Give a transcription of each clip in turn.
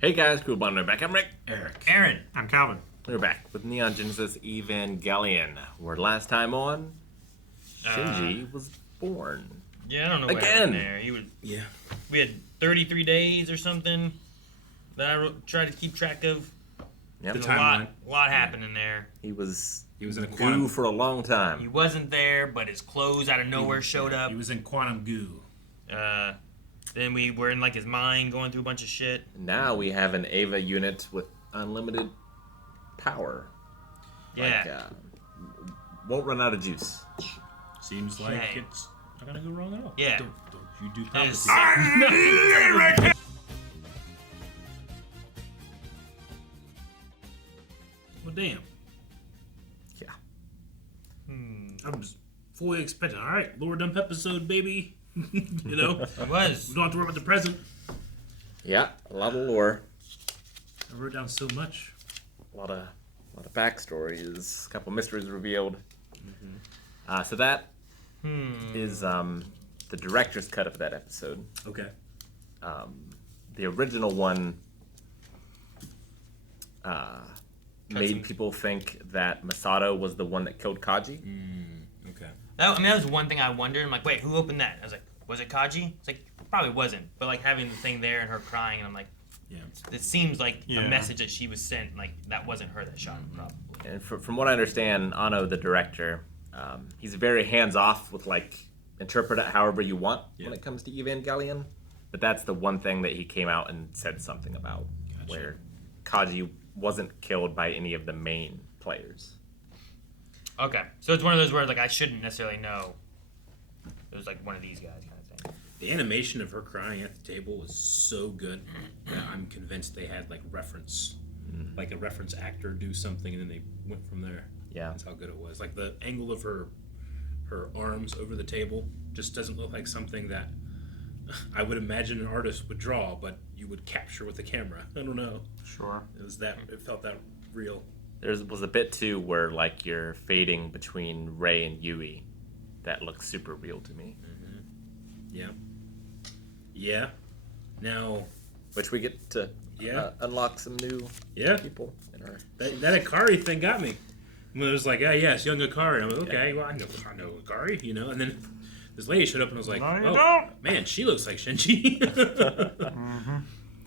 Hey guys, cool bond, we're back. I'm Rick. Eric. Aaron. I'm Calvin. We're back with Neon Genesis Evangelion, where last time on, Shinji was born. Yeah, I don't know what Again. happened there. He was. Yeah. We had 33 days or something that I tried to keep track of. Yep. There's The timeline. a lot happening there. He was in a goo quantum. for a long He time. wasn't there, but his clothes out of nowhere showed up. He was in quantum goo. Then we were in like his mind, going through a bunch of shit. Now we have an Ava unit with unlimited power. Yeah. Like, won't run out of juice. Seems like Okay. it's not gonna go wrong at all. Yeah. Don't you do There's- prophecy. Well, damn. Yeah. I was fully expecting. All right, lower dump episode, baby. You know, It was. we don't have to worry about the present. Yeah, a lot of lore, I wrote down so much. a lot of backstories, a couple mysteries revealed. So that is the director's cut of that episode. Okay. The original one made some- people think that Misato was the one that killed Kaji. Okay. That was one thing I wondered. I'm like, wait, who opened that? I was like, was it Kaji? It's like, probably wasn't. But like having the thing there and her crying, and I'm like, Yeah. it seems like Yeah. a message that she was sent. Like that wasn't her that shot him, probably. And from what I understand, Ano, the director, he's very hands-off with like interpret it however you want when it comes to Evangelion. But that's the one thing that he came out and said something about, Gotcha. where Kaji wasn't killed by any of the main players. Okay, so it's one of those where like I shouldn't necessarily know. It was like one of these guys kind of thing. The animation of her crying at the table was so good that I'm convinced they had like like a reference actor do something, and then they went from there. Yeah. That's how good it was. Like the angle of her arms over the table just doesn't look like something that I would imagine an artist would draw, but you would capture with the camera. I don't know. Sure. It felt that real. There was a bit too where like you're fading between Rei and Yui. That looks super real to me. Yeah. Yeah. Now, Which we get to unlock some new yeah, people in our. that Akari thing got me. When it was like, oh yes, young Akari. I'm like, okay, well I know Akari, you know. And then this lady showed up and was like, No, you oh don't. man, she looks like Shinji.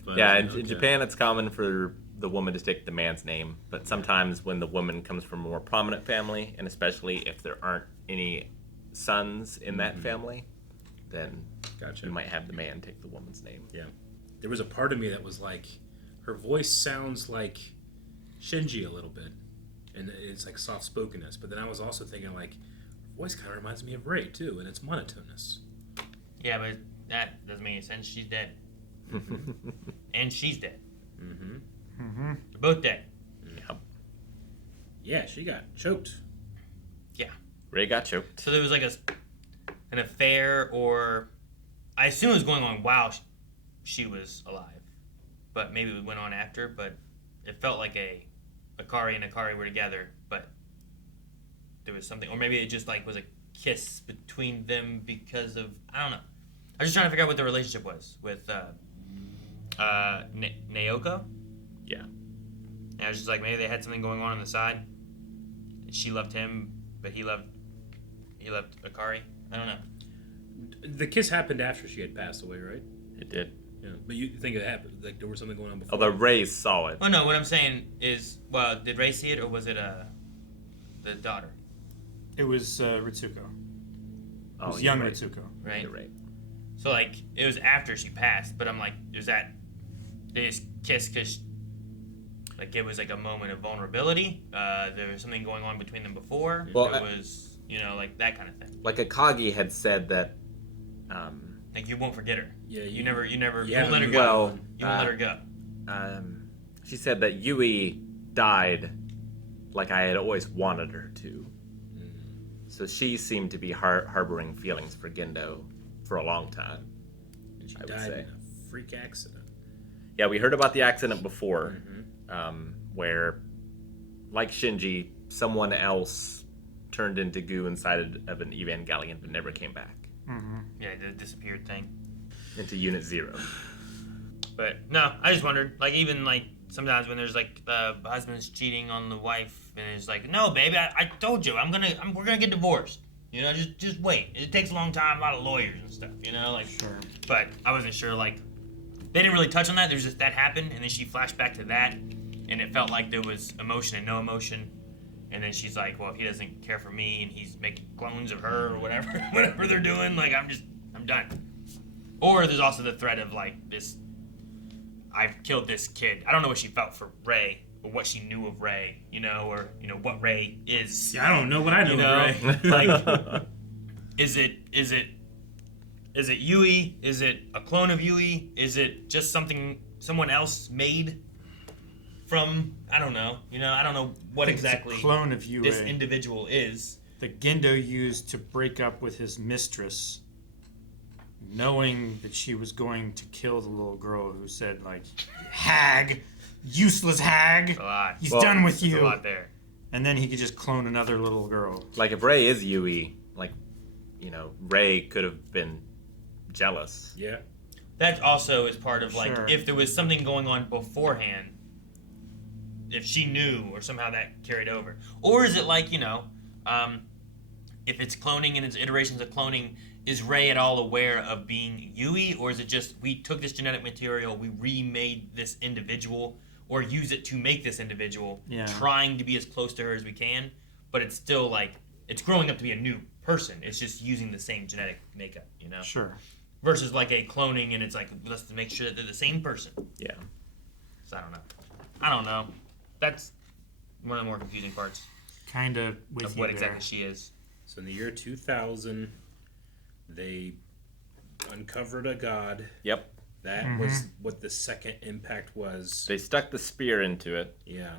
But, Yeah, in okay. Japan it's common for the woman to take the man's name, but sometimes when the woman comes from a more prominent family, and especially if there aren't any sons in that family, then Gotcha. you might have the man take the woman's name. Yeah. There was a part of me that was like, her voice sounds like Shinji a little bit. And it's like soft spokenness. But then I was also thinking like, her voice kind of reminds me of Rei too, and it's monotonous. Yeah, but that doesn't make any sense. She's dead, and she's dead. Mm-hmm. They're both dead. Yep. Yeah, she got choked. Yeah. Rei got choked. So there was like an affair, or I assume it was going on while she was alive, but maybe it went on after. But it felt like Akari and Akari were together, but there was something, or maybe it just like was a kiss between them because of, I don't know. I was just trying to figure out what the relationship was with Naoko. Yeah. And I was just like, maybe they had something going on the side. She loved him, but he loved Akari. I don't know. The kiss happened after she had passed away, right? It did. Yeah. But you think it happened, like there was something going on before? Although Rei saw it. Oh no, what I'm saying is, well, did Rei see it, or was it the daughter? It was Ritsuko. It was you're young right. Ritsuko. Right. You're right. So like it was after she passed, but I'm like, is that they just kissed because like it was like a moment of vulnerability? There was something going on between them before. Well, it was like that kind of thing. Like Akagi had said that. Like you won't forget her. Yeah, You never yeah, won't let her go. Well, You won't let her go. She said that Yui died like I had always wanted her to. So she seemed to be harboring feelings for Gendo for a long time. And she I would died say. in a freak accident. Yeah, we heard about the accident before, where, like Shinji, someone else turned into goo inside of an Evangelion but never came back Yeah, the disappeared thing. into Unit 0. But no, I just wondered. Like even like sometimes when there's like the husband's cheating on the wife, and it's like, no, baby, I told you, we're gonna get divorced. You know, just wait. It takes a long time, a lot of lawyers and stuff. You know, like. Sure. But I wasn't sure. Like, they didn't really touch on that. There's just that happened, and then she flashed back to that, and it felt like there was emotion and no emotion. And then she's like, well, if he doesn't care for me and he's making clones of her or whatever, whatever they're doing, like, I'm done. Or there's also the threat of, like, this, I've killed this kid. I don't know what she felt for Rei, or what she knew of Rei, you know, or, you know, what Rei is. Yeah, I don't know what I know, You know, of Rei. like, is it Yui? Is it a clone of Yui? Is it just someone else made from, I don't know. You know, I don't know what I think exactly it's a clone of Yui this individual is. that Gendo used to break up with his mistress, knowing that she was going to kill the little girl who said, like, hag, useless hag, A lot. he's Well, done with There's a you. lot there. And then he could just clone another little girl. Like if Rei is Yui, like, you know, Rei could have been jealous. Yeah. That also is part of, like, Sure. if there was something going on beforehand, if she knew or somehow that carried over. Or is it like, you know, if it's cloning and it's iterations of cloning, is Rei at all aware of being Yui? Or is it just, we took this genetic material, we remade this individual, or use it to make this individual, Yeah. trying to be as close to her as we can, but it's still like, it's growing up to be a new person. It's just using the same genetic makeup, you know? Sure. Versus like a cloning and it's like, let's make sure that they're the same person. Yeah. So I don't know. That's one of the more confusing parts Kind of with of you what there. exactly she is. So in the year 2000, they uncovered a god. Yep. That was what the second impact was. They stuck the spear into it, Yeah.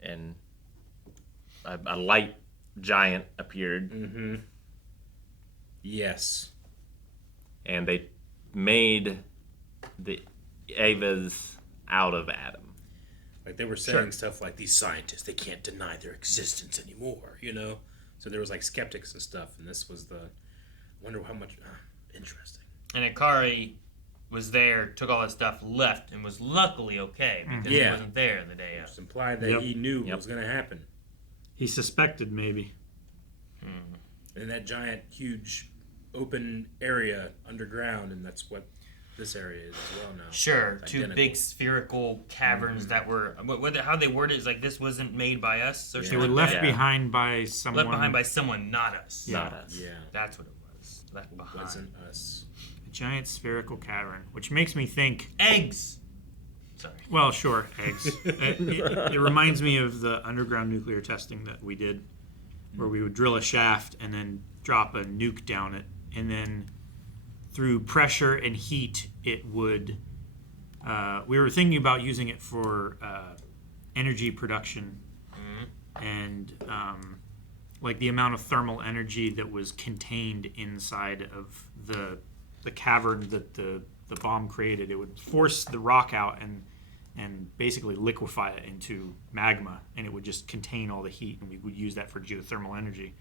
and a light giant appeared, Mm-hmm. Yes. and they made the Avas out of Adam. Like they were saying stuff like, these scientists, they can't deny their existence anymore, you know? So there was like skeptics and stuff, and this was the, I wonder how much, interesting. And Ikari was there, took all that stuff, left, and was luckily okay because he Yeah. wasn't there the day of. It's implied that Yep. he knew Yep. what was going to happen. He suspected, maybe. In that giant, huge, open area underground, and that's what this area is as well now. Sure, two Identical. big spherical caverns that were, how they word it is like, this wasn't made by us or Yeah. They something were like left that. behind by someone. Left behind by someone, not us. Yeah. Not us. Yeah. That's what it was. Left It behind. wasn't us. a giant spherical cavern, which makes me think. Eggs! Sorry. Well, sure, eggs. It reminds me of the underground nuclear testing that we did, where we would drill a shaft and then drop a nuke down it, and then through pressure and heat, it would. We were thinking about using it for energy production, and like the amount of thermal energy that was contained inside of the cavern that the bomb created. It would force the rock out and basically liquefy it into magma, and it would just contain all the heat, and we would use that for geothermal energy.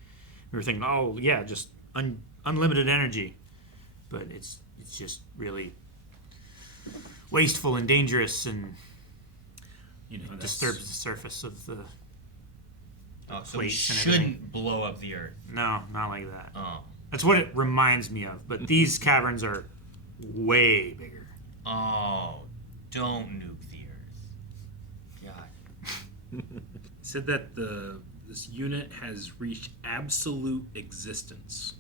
We were thinking, oh yeah, just unlimited energy, but it's just really wasteful and dangerous, and You know, that's, disturbs the surface of the. Oh, so we Plates and shouldn't everything. blow up the earth. No, not like that. Oh. That's what it reminds me of. But these caverns are way bigger. Oh. Don't nuke the earth. God. said that this unit has reached absolute existence.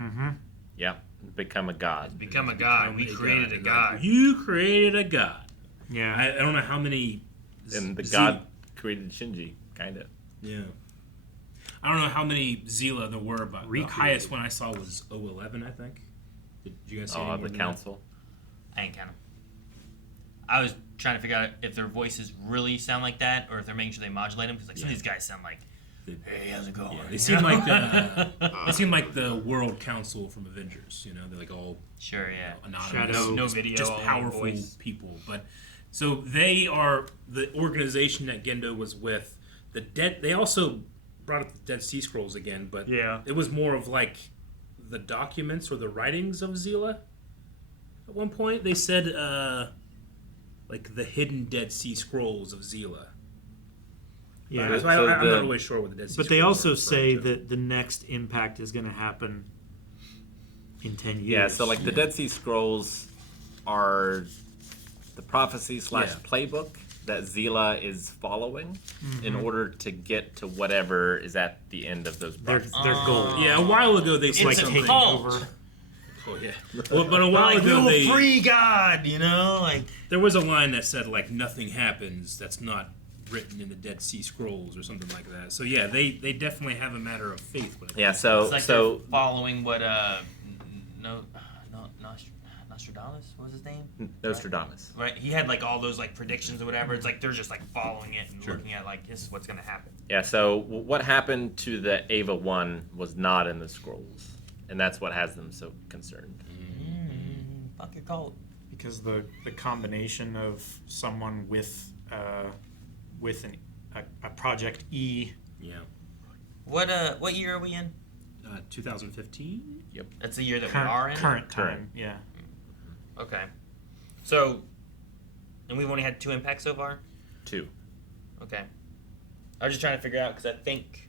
Mm-hmm. Yeah. Become a god. Become a god. We created a god. You created a god. Yeah. I don't know how many. And the Z- god created Shinji, kind of. Yeah. I don't know how many Zila there were, but the Recreated. highest one I saw was 011, I think. Did you guys see any Oh, more the than council. I ain't count 'em. I was trying to figure out if their voices really sound like that, or if they're making sure they modulate them. Because like some of these guys sound like, "Hey, how's it going?" that? Yeah, they seem like they seem like the World Council from Avengers. You know, they're like all Sure, yeah. anonymous, Shadow. No just, video, just only powerful voice. people. But so they are the organization that Gendo was with. The dead. They also brought up the Dead Sea Scrolls again, but Yeah. it was more of like the documents or the writings of Zila. At one point, they said like the hidden Dead Sea Scrolls of Zila. Yeah, I'm not really sure what the Dead Sea but Scrolls they also are say referring to. that the next impact is going to happen in 10 years. Yeah, so like the Dead Sea Scrolls are the prophecy / playbook that Zila is following in order to get to whatever is at the end of those their prophecies. goal. Yeah, a while ago they said It's a something. cult. Over. Oh yeah. Well, but a while Like, we ago will free God, you know? Like, there was a line that said like nothing happens that's not written in the Dead Sea Scrolls or something like that. So yeah, they definitely have a matter of faith. When it Yeah, comes so it's like so they're following what, Nostradamus, what was his name? Nostradamus. Right? He had, like, all those, like, predictions or whatever. It's like they're just, like, following it and looking at, like, this is what's going to happen. Yeah, so what happened to the Ava 1 was not in the scrolls, and that's what has them so concerned. Fuck your cult. Because the combination of someone with a Project E. Yeah. What year are we in? 2015. That's the year that we are in? Current time, yeah. Okay. So, and we've only had 2 impacts so far? 2. Okay. I was just trying to figure out, because I think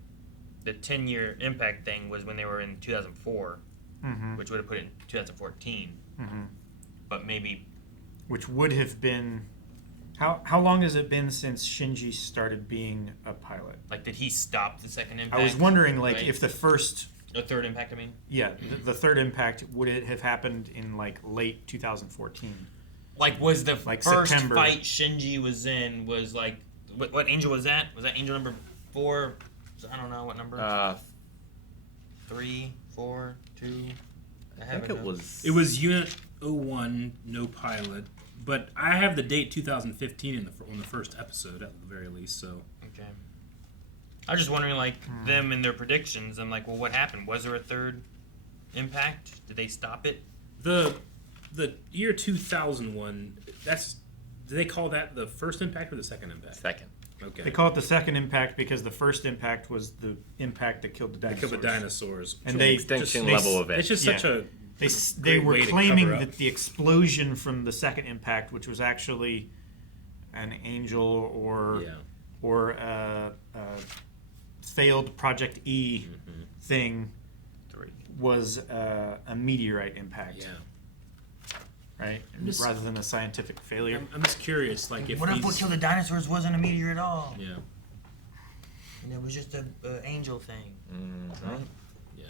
the 10-year impact thing was when they were in 2004, which would have put it in 2014. But maybe... Which would have been... How long has it been since Shinji started being a pilot? Like, did he stop the second impact? I was wondering, like, right? if the first... The third impact, I mean? Yeah, the third impact, would it have happened in, like, late 2014? Like, was the Like first September. fight Shinji was in, was, like... What angel was that? Was that angel number 4? I don't know, what number? 3, 4, 2... I think it was... It was Unit 01, no pilot. But I have the date 2015 on the first episode at the very least. So Okay. I was just wondering, like, them and their predictions. I'm like, well, what happened? Was there a third impact? Did they stop it? the year 2001. Do they call that the first impact or the second impact? Second. Okay. They call it the second impact because the first impact was the impact that killed the They dinosaurs. killed the dinosaurs. And they Extinction they- level event. It's just Yeah. such a They great were way to claiming cover up. that the explosion from the second impact, which was actually an angel or a failed Project E thing, 3. was a meteorite impact, right? Just- Rather than a scientific failure. I'm just curious, like if What if these, what killed the dinosaurs wasn't a meteor at all? yeah, And it was just a angel thing. Right?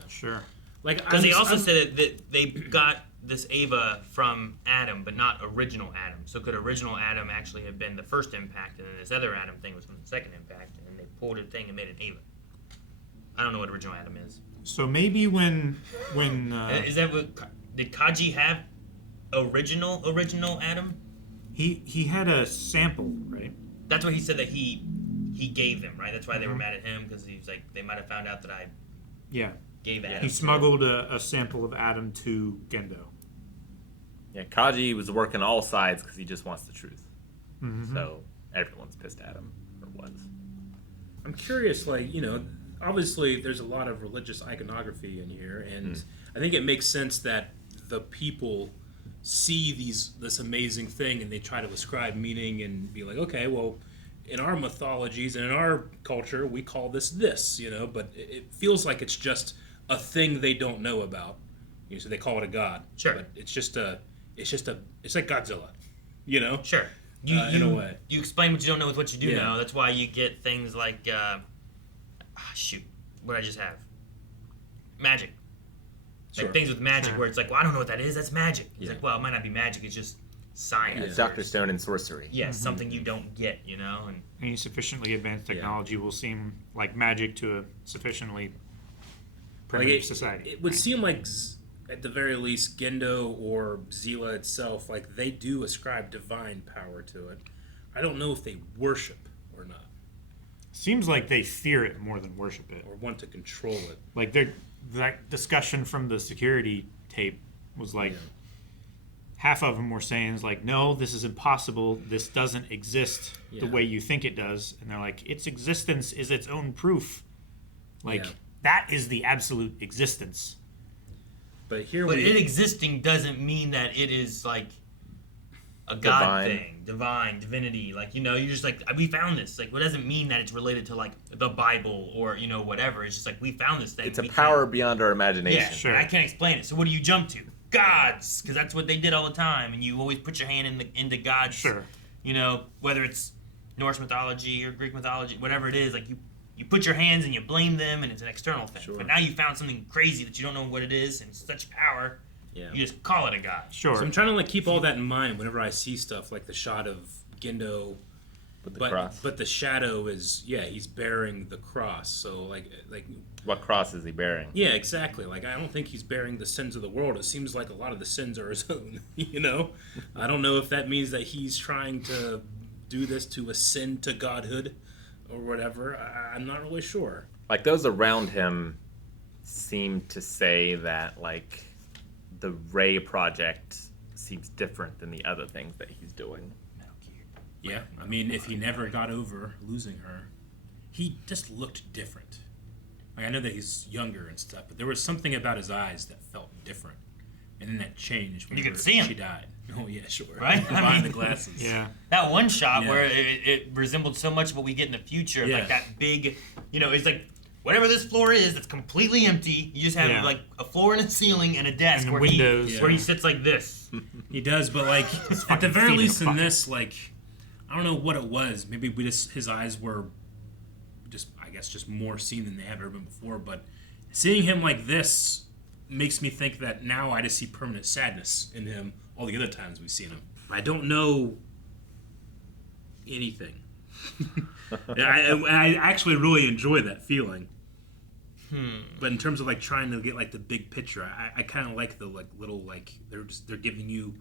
Sure. like Because they also I'm- said that they got this Ava from Adam, but not original Adam. So could original Adam actually have been the first impact, and then this other Adam thing was from the second impact, and they pulled a thing and made an Ava? I don't know what original Adam is. So maybe when Is that what... Did Kaji have original Adam? he had a sample, right? That's what he said that he gave them, right? That's why they were mad at him, because he was like, they might have found out that I Yeah. gave Adam. He smuggled a sample of Adam to Gendo. Yeah, Kaji was working all sides because he just wants the truth. So everyone's pissed at him, or was. I'm curious, like, obviously there's a lot of religious iconography in here, and I think it makes sense that the people see this amazing thing and they try to ascribe meaning and be like, okay, well, in our mythologies and in our culture, we call this, but it feels like it's just a thing they don't know about. So they call it a god. Sure. But it's like Godzilla, Sure. in a way. You explain what you don't know with what you do Yeah. know. That's why you get things like, shoot, what did I just have? Magic. Sure. Like things with magic where it's like, well, I don't know what that is. That's magic. It's Yeah. like, well, it might not be magic. It's just science. Dr. Stone and sorcery. Yeah, something you don't get, And Any sufficiently advanced technology will seem like magic to a sufficiently primitive society. It would seem like, at the very least, Gendo or Zila itself, like they do ascribe divine power to it. I don't know if they worship or not, Seems like they fear it more than worship it. or want to control it. Like that discussion from the security tape was like half of them were saying is like, no, this is impossible. This doesn't exist the Yeah. way you think it does. And they're like, its existence is its own proof. Like Yeah. that is the absolute existence. But here But we it existing doesn't mean that it is like a god Divine. thing, divine, divinity. Like, you know, you're just like, we found this. Like, what doesn't mean that it's related to like the Bible or, you know, whatever. It's just like, we found this thing. It's a We power can't- beyond our imagination. Yeah, Sure. I can't explain it. So what do you jump to? Gods, because that's what they did all the time, and you always put your hand into gods. Sure. You know, whether it's Norse mythology or Greek mythology, whatever it is, like you put your hands and you blame them, and it's an external thing. Sure. But now you found something crazy that you don't know what it is, and it's such power. Yeah. You just call it a god. Sure. So I'm trying to like keep all that in mind whenever I see stuff like the shot of Gendo, With the cross. but the shadow is he's bearing the cross. So like What cross is he bearing? yeah, exactly. Like I don't think he's bearing the sins of the world. It seems like a lot of the sins are his own. You know, I don't know if that means that he's trying to do this to ascend to godhood or whatever. I'm not really sure. Like, those around him seem to say that, like, the Rei project seems different than the other things that he's doing. Yeah, I mean, if he never got over losing her, he just looked different. Like, I know that he's younger and stuff, but there was something about his eyes that felt different, and then that changed when You could see him. she died. Oh yeah, sure. Right? I Behind mean- the glasses. Yeah. That one shot Yeah. where it resembled so much what we get in the future, Yeah. like that big, you know, it's like whatever this floor is that's completely empty. You just have Yeah. like a floor and a ceiling and a desk And where windows. he where he sits like this. He does, but like at the fucking very feeding least a in bucket. this, like I don't know what it was. Maybe his eyes were just I guess just more seen than they have ever been before. But seeing him like this makes me think that now I just see permanent sadness in him. All the other times we've seen him, I don't know anything. I actually really enjoy that feeling. But in terms of like trying to get like the big picture, I kind of like the like little like they're giving you.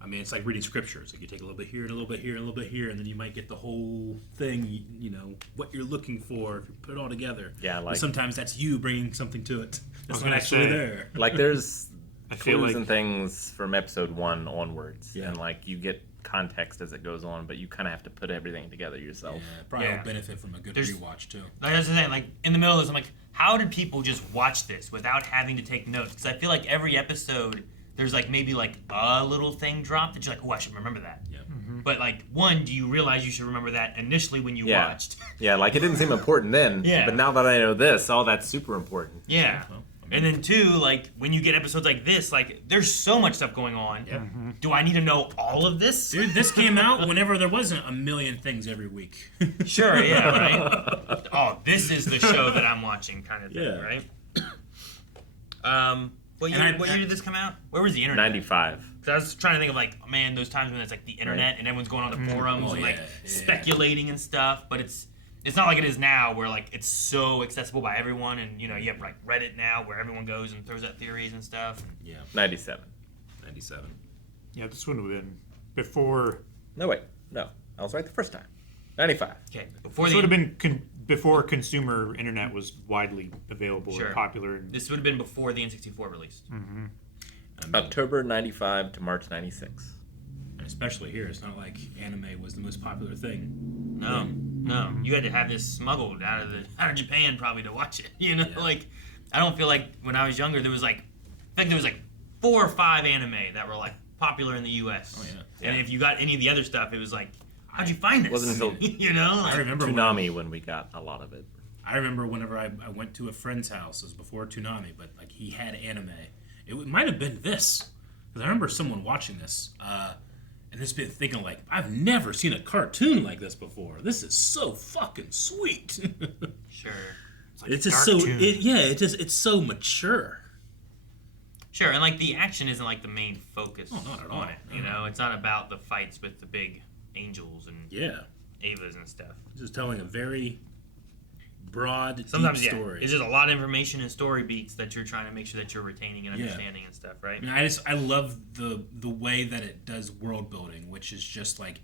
I mean, it's like reading scripture. It's like you take a little bit here and a little bit here and a little bit here, and then you might get the whole thing. You know what you're looking for if you put it all together. Yeah, But like- sometimes that's you bringing something to it. That's was not gonna actually say. there. Like, there's I feel clues like and things from episode 1 onwards. Yeah. And, like, you get context as it goes on, but you kind of have to put everything together yourself. Yeah, probably Yeah. will benefit from a good There's- rewatch too. Like that's the thing. Like in the middle of this, I'm like, how did people just watch this without having to take notes? Because I feel like every episode there's like maybe like a little thing dropped that you're like, oh, I should remember that. Yeah. But like, one, do you realize you should remember that initially when you Yeah. watched? Yeah, like, it didn't seem important then. Yeah. But now that I know this, that's super important. Yeah. Well, And then two, like when you get episodes like this, like there's so much stuff going on. Yeah. Do I need to know all of this? Dude, this came out whenever there wasn't a million things every week. Sure, yeah, right. Oh, this is the show that I'm watching, kind of thing, Yeah. right? What year, And what year did this come out? Where was the internet? 95. Because I was trying to think of like, man, those times when it's like the internet and everyone's going on the forums Oh, and like yeah, yeah. speculating and stuff, but it's not like it is now where like it's so accessible by everyone, and you know you have like Reddit now where everyone goes and throws out theories and stuff. Yeah, 97. 97. yeah, this would have been before. No, wait. No. I was right the first time. 95. Okay, before This the would have been before consumer internet was widely available Sure. and popular. And, this would have been before the N64 released. I mean, October 95 to March 96. and especially here, it's not like anime was the most popular thing. No, no, you had to have this smuggled out of Japan probably to watch it. You know, Yeah. like I don't feel like when I was younger there was like, I think there was like 4 or 5 anime that were like popular in the U.S. Oh, yeah. And if you got any of the other stuff, it was like, how'd you find this? Wasn't until you know, I like, remember Toonami when we got a lot of it. I remember whenever I went to a friend's house, it was before Toonami, but like he had anime. It might have been this, because I remember someone watching this, and just been thinking like, I've never seen a cartoon like this before. This is so fucking sweet. sure, it's like It's a just so cartoon. it's so mature. sure, and like the action isn't like the main focus Oh, not at all. on it. You know, it's not about the fights with the big angels and Yeah, Avas and stuff. just telling a very broad, Sometimes, deep yeah, story. it's just a lot of information and story beats that you're trying to make sure that you're retaining and Yeah. understanding and stuff, right? I mean, I love the way that it does world building, which is just like,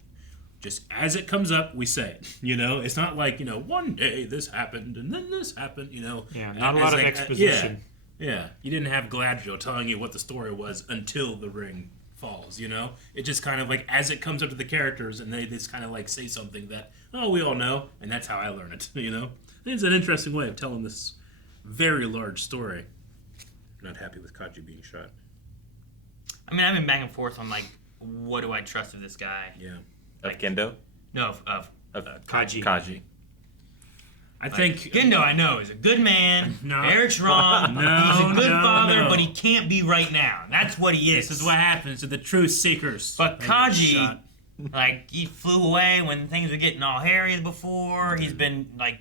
just as it comes up, we say it. You know, it's not like, you know, one day this happened and then this happened. You know, Yeah, not a As lot of like, exposition. Yeah, you didn't have Galadriel telling you what the story was until the ring falls. You know, it just kind of like as it comes up to the characters and they just kind of like say something that we all know, and that's how I learn it. You know, it's an interesting way of telling this very large story. Not happy with Kaji being shot. I mean, I've been back and forth on like what do I trust of this guy? Yeah. Of Gendo? No, of Kaji. Kaji. I think Gendo, I know, is a good man. No. Eric's wrong. No, He's a good no, father, no. but he can't be right now. That's what he is. this is what happens to the truth seekers. But They get Kaji, shot. like, he flew away when things were getting all hairy before. He's been like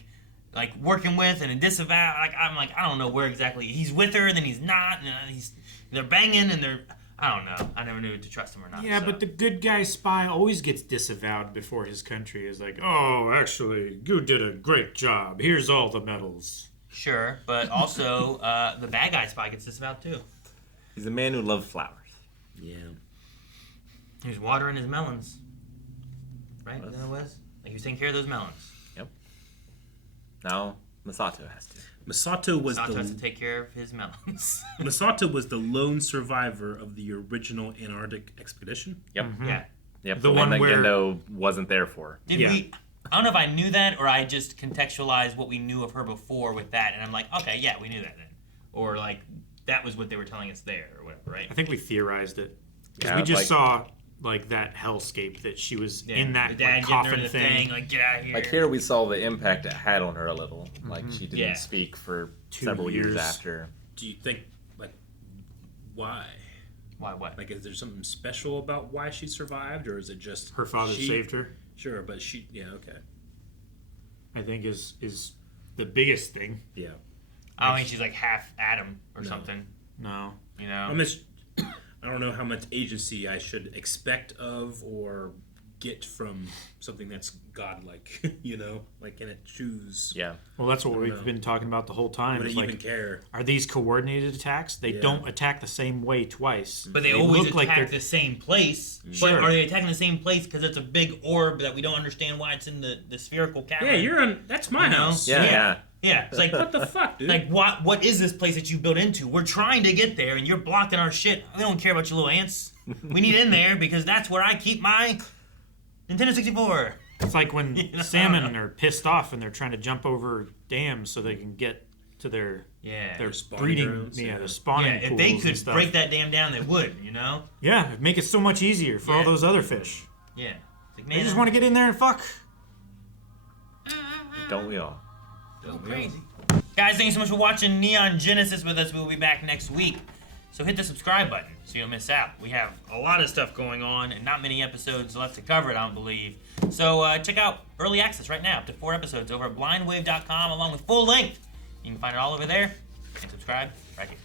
working with and disavow. I don't know where exactly he's with her, and then he's not. And they're banging, and they're. I don't know. I never knew to trust him or not. Yeah, so. but the good guy spy always gets disavowed before his country is like, oh, actually, you did a great job. Here's all the medals. Sure, but also the bad guy spy gets disavowed too. He's a man who loved flowers. Yeah. He was watering his melons. Right? Is that what it was? Like he was taking care of those melons. Yep. Now Misato has to. Misato was Misato has to the take care of his melons. Misato was the lone survivor of the original Antarctic expedition. Yep. Yeah. Yep. The The one one that where- Gendo wasn't there for. Did Yeah. we? I don't know if I knew that or I just contextualized what we knew of her before with that, and I'm like, okay, yeah, we knew that then, or like that was what they were telling us there, or whatever, right? I think we theorized it. Because Yeah, we just like- saw, like, that hellscape that she was Yeah, in the that dad like, getting her coffin in the thing. like get out of here. Like here, we saw the impact it had on her a little. Like she didn't Yeah. speak for 2 several years years. after. Do you think, like, why? Why? What? Like, is there something special about why she survived, or is it just Her father she- saved her, Sure, but she, yeah, okay, I think, is the biggest thing. yeah. I don't think she's like half Adam or No. something. No. You know? I don't know how much agency I should expect of or get from something that's godlike. You know, like, can it choose? Yeah. Well, that's what don't we've know. been talking about the whole time. Would it is even like, care? are these coordinated attacks? They Yeah. don't attack the same way twice. But they always look like attack they're the same place. Sure. But are they attacking the same place because it's a big orb that we don't understand why it's in the spherical cavern? Yeah, you're on. That's my You know? house. Yeah. Yeah. Yeah. Yeah, it's like What the fuck, dude? like what is this place that you built into? We're trying to get there, and you're blocking our shit. We don't care about your little ants. We need in there because that's where I keep my Nintendo 64. It's like when You know? salmon are pissed off and they're trying to jump over dams so they can get to their Yeah. their spawning breeding, grounds, yeah, yeah. the spawning Yeah, if pools they and could stuff. break that dam down, they would, you know? Yeah, it'd make it so much easier for all Yeah. those other fish. Yeah. It's like, They man, just want to get in there and fuck. Don't we all? go crazy. Guys, thank you so much for watching Neon Genesis with us. We'll be back next week. So hit the subscribe button so you don't miss out. We have a lot of stuff going on and not many episodes left to cover it, I don't believe. So check out Early Access right now, up to 4 episodes over at blindwave.com along with full length. You can find it all over there. And subscribe right here.